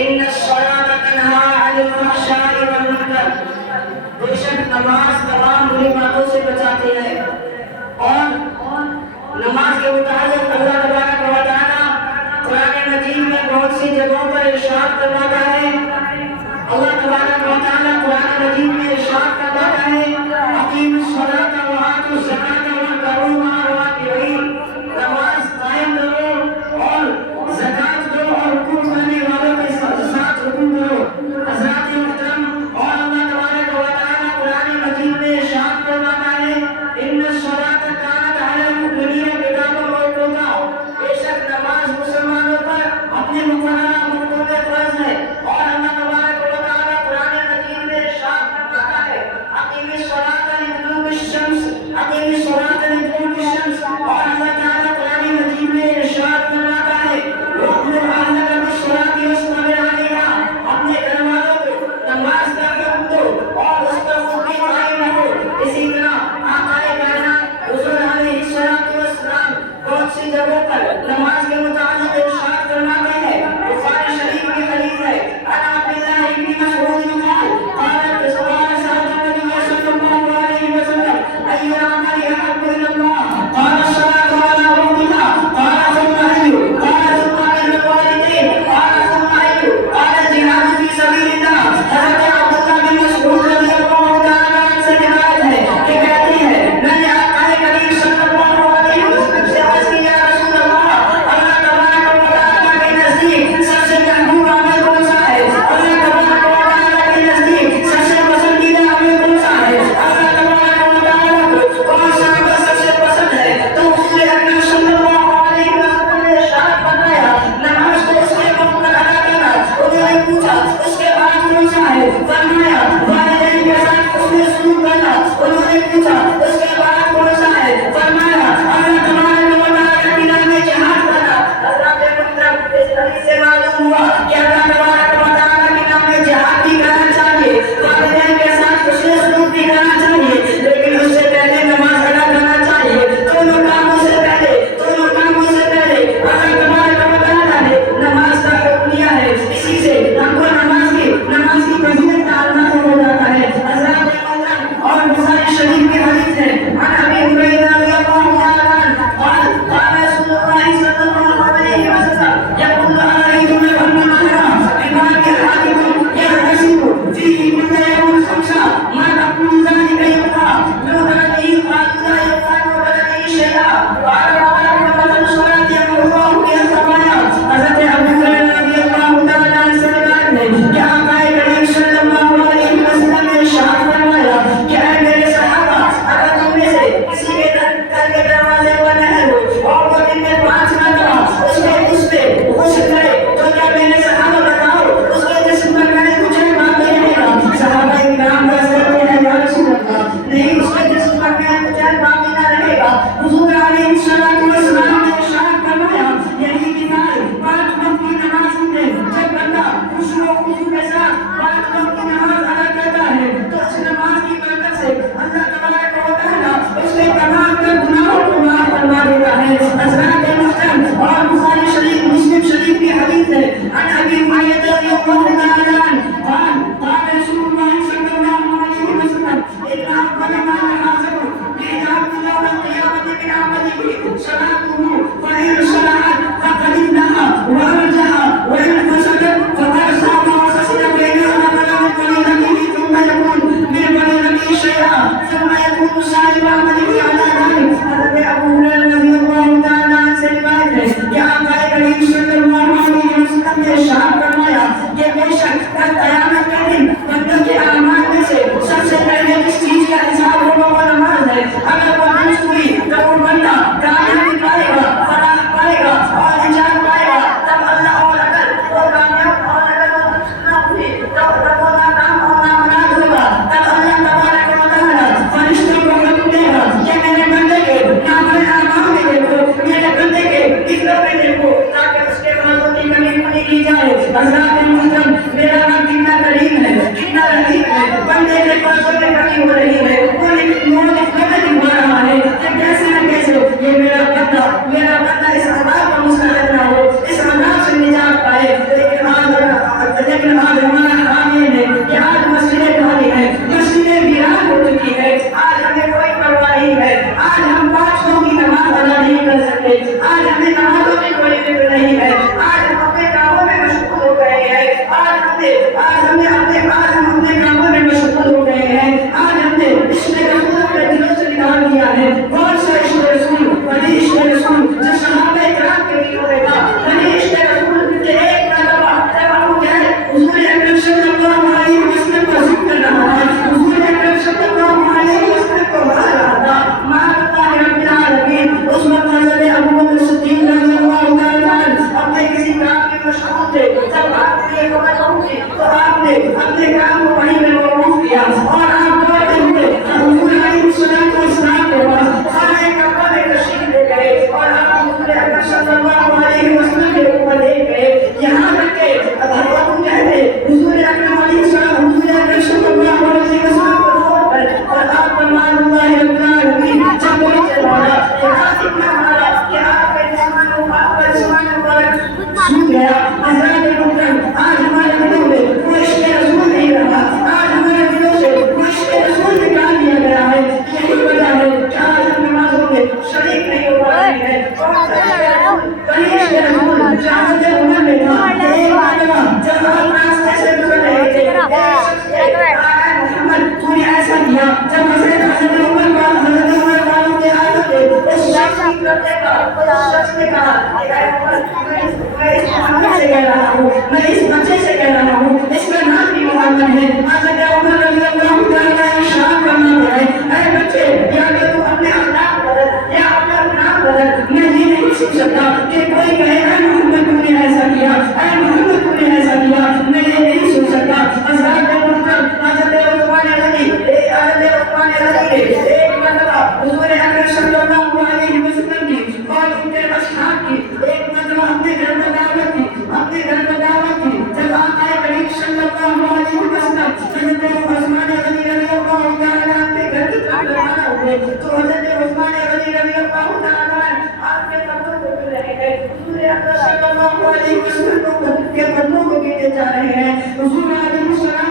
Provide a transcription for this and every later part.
ان الصلاۃ تنہا عن الفحشاء والمنکر، بے شک نماز تمام بری باتوں سے بچاتی ہے۔ اور نماز کے متعلق اللہ تبارک و تعالیٰ قرآن مجید میں بہت سی جگہوں پر ارشاد فرماتا ہے۔ اللہ تبارک و تعالیٰ قرآن مجید میں ارشاد فرماتا ہے اقیموا الصلاۃ وآتوا الزکاۃ وارکعوا مع الراکعین، نماز قائم کرو اور زکات دو اور رکوع کرنے والوں کے ساتھ رکوع کرو۔ حضرات محترم، اور اللہ تبارک و تعالیٰ قرآن مجید میں ارشاد فرماتا ہے ان الصلاۃ کانت علی المؤمنین کتابا موقوتا، بے شک نماز مسلمانوں پر اپنے مقررہ وقتوں میں فرض ہے۔ اور اللہ تبارک و تعالیٰ قرآن مجید میں ارشاد فرماتا ہے اقیم الصلاۃ لدلوک الشمس، اقیم الصلاۃ لدلوک الشمس، اور اللہ تعالیٰ قرآن مجید میں ارشاد فرماتا ہے وَأْمُرْ أَهْلَكَ بِالصَّلَاةِ وَاصْطَبِرْ عَلَيْهَا، اپنے گھر والوں کو نماز کا حکم دو اور اس پر خود بھی قائم رہو۔ اسی طرح آقا کائنات حضور علیہ السلام بہت سی جگہوں پر نماز کے متعلق ارشاد فرماتے ہیں۔ بخاری شریف کی حدیث ہے عن عبد الله بن مسعود قال قال سألت النبي صلى الله عليه وسلم أي العمل أحب إلى الله؟ قال الصلاة على وقتها، قال ثم أي؟ قال ثم بر الوالدين، قال ثم أي؟ قال الجهاد في سبيل الله۔ حضرت عبد الله بن مسعود رضی اللہ تعالیٰ عنہ سے روایت ہے کہ کہتی ہے میں نے آقا کریم صلی اللہ علیہ وسلم سے عرض کی یا رسول اللہ، اللہ تبارک و تعالیٰ کے نزدیک سب سے محبوب عمل کون سا ہے؟ اللہ تبارک و تعالیٰ کے نزدیک سب سے پسندیدہ عمل کون سا ہے؟ اللہ تبارک و تعالیٰ کو کون سا عمل سب سے پسند ہے؟ تو رسول اکرم صلی اللہ علیہ وسلم نے ارشاد فرمایا نماز کو اس کے وقت پر ادا کرنا۔ انہوں نے پوچھا اس کے بعد کون سا ہے؟ فرمایا والدین کے ساتھ حسن سلوک کرنا۔ انہوں نے پوچھا اس کے بعد کون سا ہے؟ فرمایا اللہ تبارک و تعالیٰ کے نام میں جہاد کرنا۔ حضرات محترم، اس حدیث سے معلوم ہوا کہ اللہ تبارک و تعالیٰ کے نام میں جہاد بھی کرنا چاہیے، والدین کے ساتھ حسن سلوک بھی کرنا چاہیے، لیکن اس سے پہلے نماز ادا کرنا چاہیے۔ دونوں کاموں سے پہلے اللہ تبارک و تعالیٰ نے نماز کا حکم دیا ہے، اسی سے ہم کو نماز کی فضیلت کا اندازہ ہو جاتا ہے۔ حضرات محترم، اور بخاری شریف کی حدیث ہے عن ابی ہریرہ رضی اللہ تعالیٰ عنہ قال قال رسول اللہ صلی اللہ علیہ وسلم یقول ارايتم لو ان مهرا بباب احدكم يغتسل فيه كل يوم خمسا ما تقول ذلك يبقى لو بلده قال لا يبقى لو بلده شيئا قال وعلى الصلاة يقول الله بها الخطايا۔ حضرت ابو ہریرہ رضی اللہ تعالیٰ عنہ سے روایت ہے کہ آقا کریم صلی اللہ علیہ وسلم نے ارشاد فرمایا کہ اے میرے صحابہ، اگر تم میں سے کسی کے گھر کے دروازے پر نہر ہو اور وہ دن میں 5 مرتبہ اس پہ غسل کرے تو کیا میرے صحابہ بتاؤ اس کے جسم پر میں نے کچھ باقی رہے گا؟ صحابہ کرام عرض کرتے ہیں یا رسول اللہ، نہیں، اس کے جسم پر میں کچھ باقی نہ رہے گا۔ حضور علیہ السلام نے ارشاد فرمایا یہی مثال 5 وقت کی نماز میں جب بندہ خوشی و خضوع کے ساتھ 5 وقت کی نماز ادا کرتا ہے تو اس نماز کی برکت سے اللہ تبارک و تعالیٰ اس کے تمام تر گناہوں کو معاف فرما دیتا ہے۔ حضرات محترم، اور بخاری شریف مسلم شریف کی حدیث ہے عن ابی ہریرہ رضی اللہ تعالیٰ عنہ قال قال رسول اللہ صلی اللہ علیہ وسلم ان اول ما يحاسب به العبد يوم القيامة من عمله صلاته فإن صلحت فقد افلح وأنجح وإن فسدت فقد خاب وخسر بينهما بلغ قليله ثم يكون من قليله شيئا ثم يكون صاحب عمله على ذلك۔ حضرت ابو ہریرہ رضی اللہ تعالیٰ عنہ سے روایت ہے کہ آقا کریم صلی اللہ علیہ وسلم نے ارشاد فرمایا کہ بے شک کل قیامت کے دن بندوں کے اعمال میں سے سب سے پہلے جس چیز کا حساب ہوگا وہ نماز ہے۔ اگر وہ درست ہوئی تو وہ بندہ کامیابی پائے گا، فلاح پائے گا اور نجات پائے گا۔ تب اللہ، اور اگر وہ کامیاب اور اگر وہ درست نہ ہوئی تو وہ ناکام اور نامراد ہوگا۔ تب اللہ تبارک و تعالیٰ فرشتوں کو حکم دے گا کہ میرے بندے کے نامراد اعمال میں دیکھو، میرے بندے کے فکروں میں دیکھو، تاکہ اس کے بازوں کی کمی پوری کی جائے۔ حضرات محترم، میرا رب کتنا کریم ہے، کتنا رحیم ہے، بندے کے بازوں میں کمی ہو رہی ہے، وہ موت خبر دکھا رہا ہے کہ کیسے نہ کیسے یہ میرا بندہ اس عذاب کا مستحق نہ ہو، اس عذاب سے نجات پائے۔ لیکن آج کی کمر پہنچی تو آپ نے اپنے کام کو وہیں میں موقوف کیا اور آپ دوڑتے ہوئے حضور علیہ الصلوۃ والسلام کے پاس خانہ کعبہ میں تشریف لے گئے اور آپ حضور اکرم صلی اللہ علیہ وسلم کے اوپر لے گئے یہاں تک کہ ابو جہل حضور اکرم علیہ السلام حضور اکرم صلی اللہ علیہ وسلم کو چھوڑ کر اور آپ فرمان اللہ رب العالمین جب وہ چلانا کہ آپ اتنا ہمارا کہ آپ کا جسمان مبارک سو گیا حضرات محترم آج ہمارے دلوں میں کوئی عشق رسول نہیں رہا آج ہمارے دلوں سے کوئی عشق رسول نکال دیا گیا ہے یہی وجہ ہے کہ آج ہم نمازوں میں شریک نہیں ہو پا رہے ہیں کہیں عشق رسول اجازت عمر میں تھا کہ ایک مرتبہ جب آپ راستے سے گزر رہے تھے محمد تو نے ایسا کیا جب حضرت عمر والوں کے آئے تھے اس شخص کی کرتے کا اس شخص نے کہا کہ اے عمر میں اس محمد سے کہہ رہا ہوں میں اس بچے سے کہہ رہا ہوں اس کا نام بھی محمد ہے حضرت عمر رضی اللہ تعالیٰ ارشاد فرماتے ہیں اے بچے یا کہ تو اپنے اخلاق بدل یا اپنا نام بدل میں یہ نہیں سن سکتا کہ کوئی کہے اے محمد تو نے ایسا کیا اے محمد تو نے ایسا کیا میں یہ نہیں سن سکتا حضرت ایک مرتبہ حضور اکرم صلی اللہ علیہ وسلم کی اور ان کے اصحاب کی ایک مرتبہ اپنے گھر میں دعوت کی جب آقا کریم صلی اللہ علیہ وسلم حضرت عثمان غنی رضی اللہ تعالیٰ کے گھر کی طرف روانہ ہوئے تو حضرت عثمان غنی رضی اللہ تعالیٰ آپ کے قدموں کو گر رہے ہیں حضور اکرم صلی اللہ علیہ وسلم کے قدموں کو گرتے جا رہے ہیں حضور علیہ السلام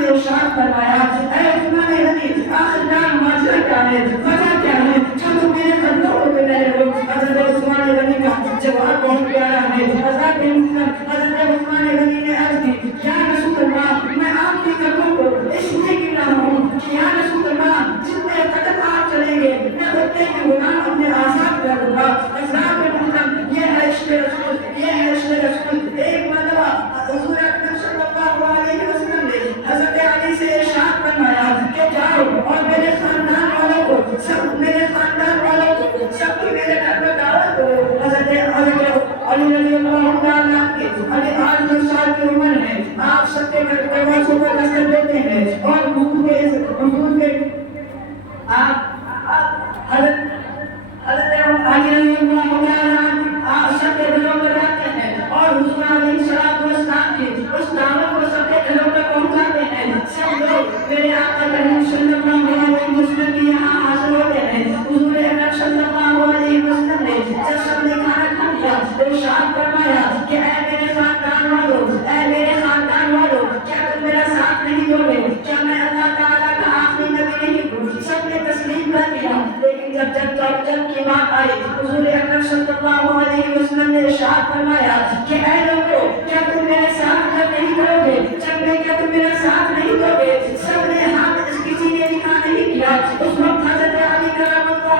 نے ارشاد فرمایا اے عثمان غنی آخر کار ماجرا کیا ہے وجہ کیا ہے جو تم میرے قدموں کو گر رہے ہو حضرت عثمان غنی کا جواب بہت پیارا ہے حضرت عثمان غنی نے عرض کی یا رسول اللہ میں آپ کے قدموں کو اس لیے گر رہا ہوں کہ یا رسول اللہ جتنے قدم آپ چلیں گے میں اتنے ہی غلام اپنے آزاد کر دوں گا حضرات یہ ہے عشق رسول یہ ہے عشق رسول ایک مرتبہ حضور اکرم صلی اللہ علیہ وسلم نے حضرت علی سے ارشاد فرمایا کہ جاؤ اور میرے خاندان والوں کو سب میرے گھر میں دعوت دو حضرت علی رضی اللہ تعالیٰ عنہ علی 8 سال کی عمر ہے آپ سب کے گھر دروازوں پر نظر دیتے ہیں اور حضور کے حضرت علی رضی اللہ تعالیٰ عنہ آپ سب کے گھروں میں جاتے ہیں اور حضور علیہ السلام کی اس دعوت کو سب کے گھروں میں پہنچاتے ہیں سب لوگ میرے آقا کریم صلی اللہ علیہ وسلم کی یہاں حاضر ہوتے ہیں حضور اکرم صلی اللہ علیہ وسلم نے جب سب نے کھانا کھا لیا ارشاد فرمایا کہ اے میرے خاندان والوں کیا تم میرا ساتھ نہیں دو گے کیا میں اللہ تعالیٰ کا آخری نبی نہیں ہوں سب نے تسلیم کر لیا لیکن جب کی بات آئی حضور اکرم صلی اللہ علیہ وسلم نے ارشاد فرمایا کہ اے لوگوں کیا تم میرے ساتھ نہیں کرو گے جب میں کیا تم میرا ساتھ نہیں دو گے سب نے ہاتھ کسی نے نکاح نہیں کیا اس وقت حضرت علی کرم اللہ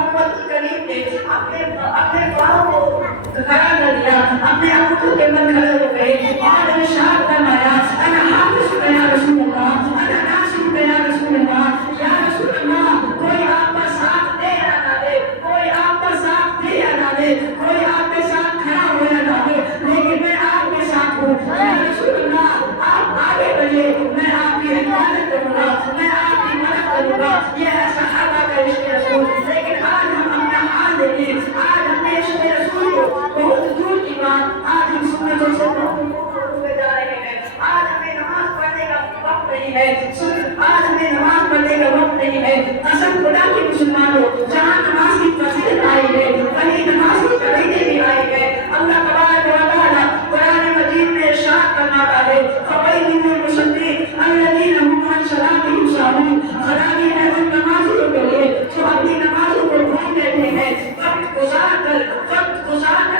کریم نے اپنے پاؤں کو کھڑا کر دیا اپنے آنکھوں کے بند کھڑے ہو گئے اور ارشاد فرمایا انا حافظ یا رسول اللہ انا ناصر یا رسول اللہ یا رسول اللہ کوئی آپ کا ساتھ دے یا نہ دے کوئی آپ کا ساتھ دے یا نہ دے کوئی آپ کے ساتھ کھڑا ہو یا نہ ہو لیکن میں آپ کے ساتھ ہوں یا رسول اللہ آپ آگے بڑھیے میں آپ کی حفاظت کروں گا میں آپ کی مدد کروں گا یہ ہے صحابہ کا عشق رسول لیکن آج ہم اپنا حال دیکھیں آج ہم نے عشق رسول کو بہت دور کی بات آج ہم سنتوں سے ہوئے جا رہے ہیں آج ہمیں نماز پڑھنے کا وقت نہیں ہے آج ہمیں نماز پڑھنے کا وقت نہیں ہے قسم خدا کی مسلمانوں جہاں نماز کی فضیلت آئی ہے وہیں نماز کی قیدیں بھی آئی ہے اللہ تبارک و تعالیٰ قرآن مجید میں ارشاد فرماتا ہے فویل للمصلین الذین هم عن صلاتهم ساہون خرابی ہے ان نمازیوں کے لیے جو اپنی نمازوں کو بھول دیتے ہیں وقت گزار کر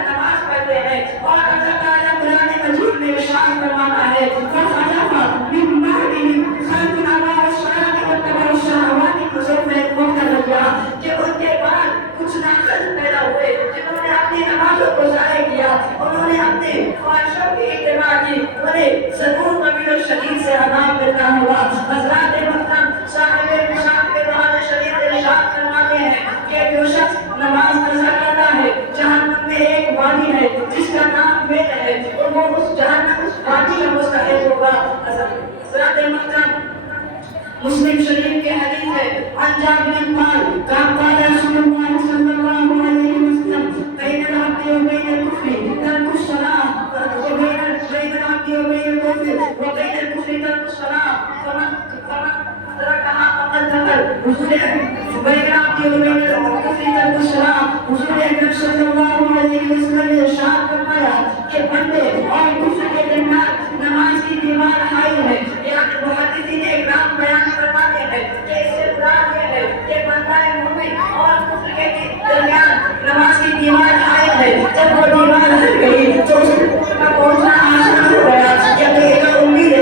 نماز پڑھتے ہیں اور اللہ تعالیٰ قرآن مجید میں ارشاد فرماتا ہے فخلف من بعدهم خلف اضاعوا الصلاة واتبعوا الشهوات فسوف یلقون غیا کہ ان کے بعد کچھ ناقص پیدا ہوئے جنہوں نے اپنی نمازوں کو ضائع کیا انہوں نے اپنی خواہشوں کی اتباع کی انہیں ضرور طویل الشدید سے عذاب ملتا ہوگا حضرات محترم صاحب مشاق کے بعد شریف ارشاد فرماتے ہیں کہ جو شخص نماز قضا کرتا ہے جہنم میں ایک وادی ہے جس کا نام ویل ہے اور وہ اس وادی کا مسلم شریف کے حدیث ہے عن جابر قال قال رسول اللہ صلی اللہ علیہ وسلم بین العبد وبین الكفر ترک الصلاة وبین العبد وبین الكفر وبین الكفر ترک الصلاة فمن ترکها فقد كفر بین العبد وبین الكفر ترک الصلاة حضور اکرم صلی اللہ علیہ وسلم نے ارشاد فرمایا کہ بندے اور کفر کے درمیان نماز کی دیوار حائل ہے. یعنی محدثین اکرام بیان فرماتے ہیں کہ اس سے مراد یہ ہے کہ بندہ مومن اور کفر کے درمیان نماز کی دیوار حائل ہے. جب وہ دیوار ہٹ گئی تو اس کا پہنچنا آسان ہو گیا. یا تو یہ امید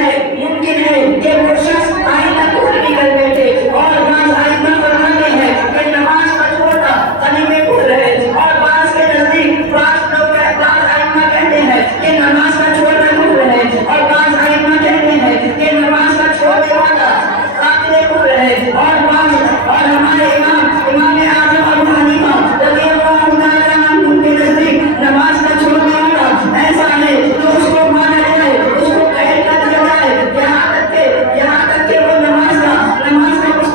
ہے ممکن ہے کہ وہ شخص آئندہ کفر بھی کر بیٹھے. اور بعض آئندہ فرماتے ہیں کہ نماز کا چھوڑنا کلمے کفر ہے. اور بعض کے نزدیک بعض آئمہ کہتے ہیں کہ نماز کا چھوڑنا کفر ہے. اور بعض آئمہ کہتے ہیں کہ نماز کا چھوڑنے والا قاتل کفر ہے. اور ہمارے امام اعظم ابو حنیفہ رضی اللہ تعالیٰ عنہ کے نزدیک نماز کا چھوڑنے والا ایسا ہے جو اس کو مانا جائے, اس کو قید کر دیا جائے, یہاں تک کہ وہ نماز کا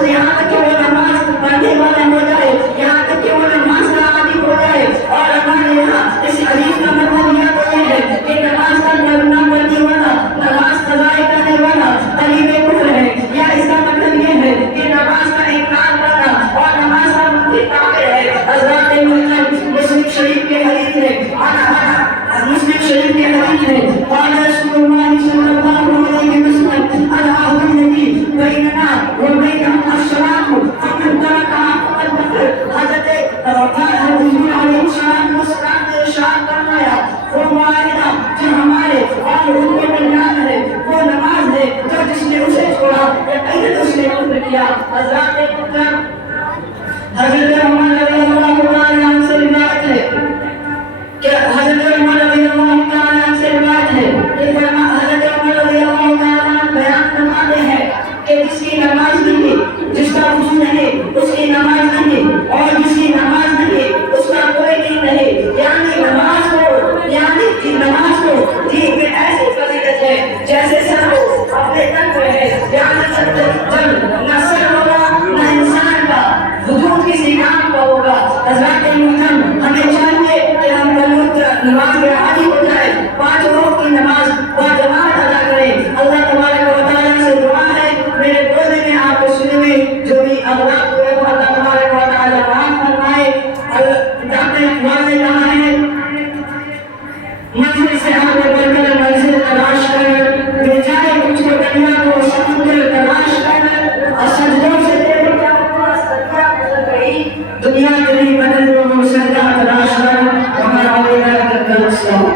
یہاں تک کہ وہ نماز پڑھنے والا ہو جائے, یہاں تک کہ وہ نماز کا عادی ہو جائے. اور ہمارے یہاں اس حدیث کا مطلب یہ ہے کہ نماز کا نہ پڑھنے والا, نماز قضا کرنے والا قریب کفر ہے. یا اس کا مطلب یہ ہے کہ نماز کا انکار کرنا اور نماز کا منکر کافر ہے. حضرات مسلم شریف کے حدیث ہے قال رسول اللہ صلی اللہ علیہ وسلم العهد الذي بيننا وبينهم الصلاة فمن تركها فقد كفر. حضرت حضور علیہ السلام نے ارشاد فرمایا وہ معاہدہ جو ہمارے اور ان کے درمیان ہے وہ نماز ہے جو جس نے اسے چھوڑا یقیناً اس نے کفر کیا. حضرات محترم حضرت عمر رضی اللہ تعالیٰ عنہ سے روایت ہے کہ حضرت عمر رضی اللہ تعالیٰ عنہ سے روایت ہے کہ حضرت عمر رضی اللہ تعالیٰ عنہ بیان فرماتے ہیں کہ جس کی نماز نہیں, جس کا وضو نہیں, اس کی نماز نہیں, اور جس کی نماز نہیں اس کا کوئی دین نہیں. یعنی نماز کو دین میں ایسی فضیلت ہے جیسے سر کو اپنے تن پہ ہے. یعنی جب نہ سر ہوگا نہ انسان کا وجود کسی کام کا ہوگا. حضرات محترم ہمیں چاہیے کہ ہم نماز کے عادی ہو جائے, 5 وقت کی نماز باجماعت ادا کریں. اللہ تبارک و تعالیٰ سے دعا ہے میرے بولنے میں آپ کو سننے میں جو بھی اغلاط ہوئے وہ اللہ تبارک و تعالیٰ معاف فرمائے. ڈاکٹر اقبال نے کہا ہے منزل سے آگے بڑھ کر منزل تلاش کر, مل جائے کچھ کو دنیا کو سمندر تلاش کر, اور سجدوں سے تیرے کیا ہوا سجدہ گزر گئی, دنیا تیری بدل وہ سجدہ تلاش کر. وہاں علیہ السلام